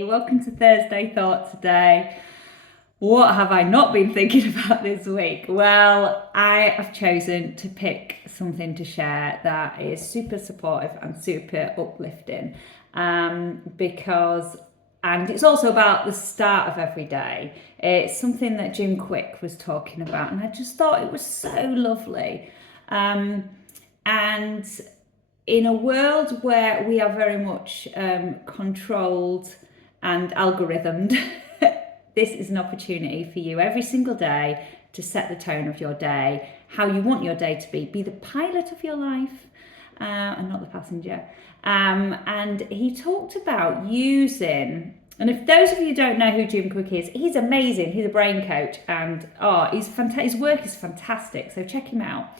everybody. Welcome to Thursday Thought today. What have I not been thinking about this week? Well, I have chosen to pick something to share that is super supportive and super uplifting because it's also about the start of every day. It's something that Jim Quick was talking about, and I just thought it was so lovely. And in a world where we are very much controlled and algorithmed, this is an opportunity for you every single day to set the tone of your day, how you want your day to be the pilot of your life and not the passenger. And he talked about using, and if those of you who don't know who Jim Quick is, he's amazing. He's a brain coach, and he's fantastic. His work is fantastic, so check him out.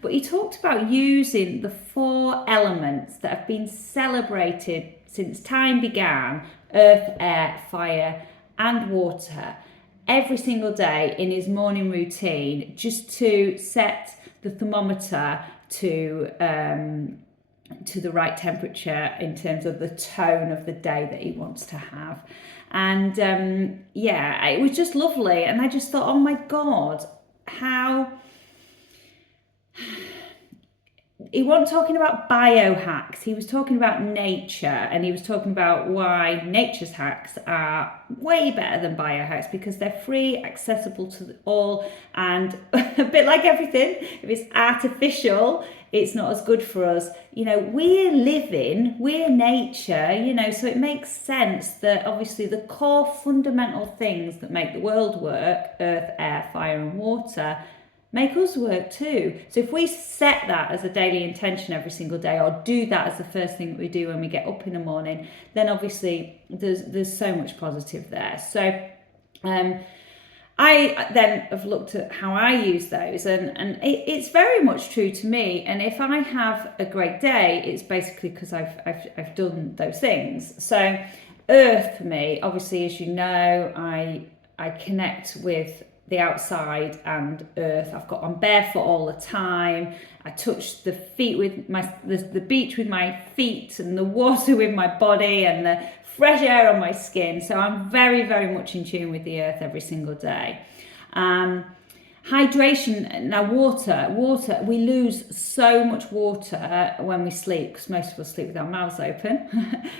But he talked about using the 4 elements that have been celebrated since time began: earth, air, fire, and water, every single day in his morning routine, just to set the thermometer to the right temperature in terms of the tone of the day that he wants to have. And it was just lovely. And I just thought, oh my God, how... He wasn't talking about biohacks, he was talking about nature, and he was talking about why nature's hacks are way better than biohacks because they're free, accessible to all, and a bit like everything, if it's artificial, it's not as good for us. You know, we're living, we're nature, you know, so it makes sense that obviously the core fundamental things that make the world work, earth, air, fire, and water, make us work too. So if we set that as a daily intention every single day, or do that as the first thing that we do when we get up in the morning, then obviously there's so much positive there. So I then have looked at how I use those, and it's very much true to me. And if I have a great day, it's basically because I've done those things. So earth for me, obviously, as you know, I connect with the outside and earth. I'm barefoot all the time. I touch the feet with the beach with my feet, and the water with my body, and the fresh air on my skin. So I'm very, very much in tune with the earth every single day. Hydration, now water, we lose so much water when we sleep, because most of us sleep with our mouths open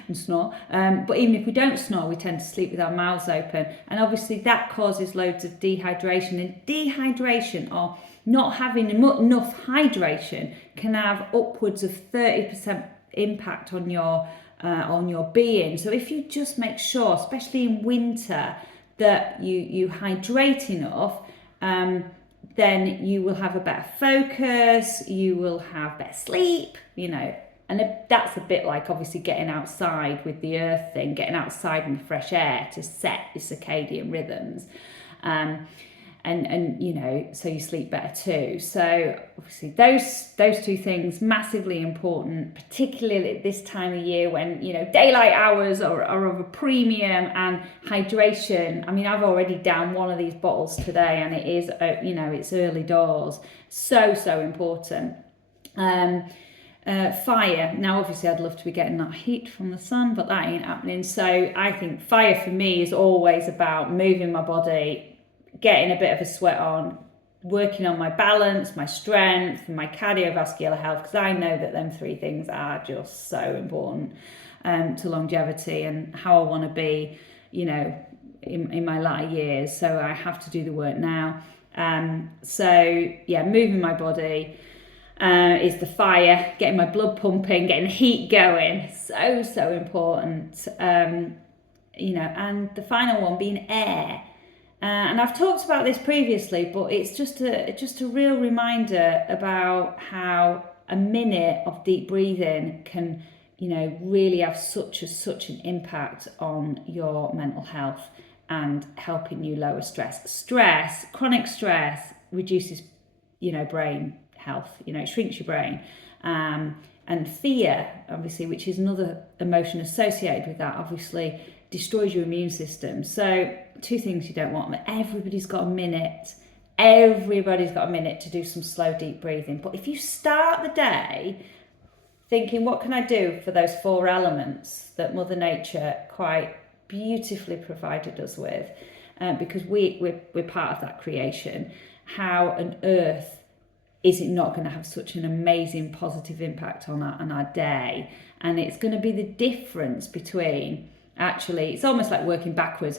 and snore, but even if we don't snore, we tend to sleep with our mouths open, and obviously that causes loads of dehydration, and dehydration, or not having enough hydration, can have upwards of 30% impact on your being. So if you just make sure, especially in winter, that you hydrate enough, then you will have a better focus, you will have better sleep, you know. And that's a bit like obviously getting outside with the earth thing, getting outside in the fresh air to set your circadian rhythms. And you know, so you sleep better too. So obviously those 2 things massively important, particularly at this time of year when, you know, daylight hours are of a premium, and hydration. I mean, I've already downed one of these bottles today, and it is, you know, it's early doors, so important. Fire. Now, obviously, I'd love to be getting that heat from the sun, but that ain't happening. So I think fire for me is always about moving my body, getting a bit of a sweat on, working on my balance, my strength, and my cardiovascular health, because I know that them 3 things are just so important to longevity and how I want to be, you know, in my latter years. So I have to do the work now. Moving my body is the fire, getting my blood pumping, getting the heat going, so important. You know, and the final one being air. And I've talked about this previously, but it's just a real reminder about how a minute of deep breathing can, you know, really have such an impact on your mental health and helping you lower stress. Chronic stress reduces, you know, brain health, you know, it shrinks your brain. And fear, obviously, which is another emotion associated with that, obviously destroys your immune system. So 2 things you don't want. Everybody's got a minute to do some slow, deep breathing. But if you start the day thinking, what can I do for those four elements that Mother Nature quite beautifully provided us with? Because we're part of that creation. How on earth is it not going to have such an amazing positive impact on our day? And it's going to be the difference between, actually, it's almost like working backwards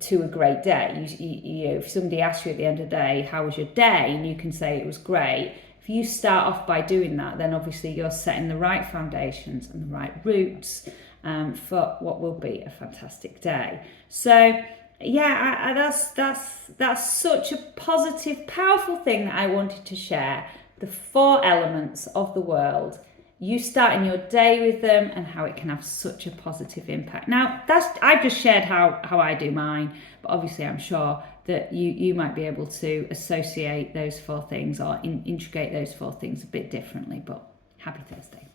to a great day. You know, if somebody asks you at the end of the day, how was your day? And you can say it was great. If you start off by doing that, then obviously you're setting the right foundations and the right roots for what will be a fantastic day. So yeah, that's such a positive, powerful thing that I wanted to share. The four elements of the world, you starting your day with them and how it can have such a positive impact. Now, I've just shared how I do mine, but obviously I'm sure that you might be able to associate those four things or integrate those four things a bit differently. But happy Thursday.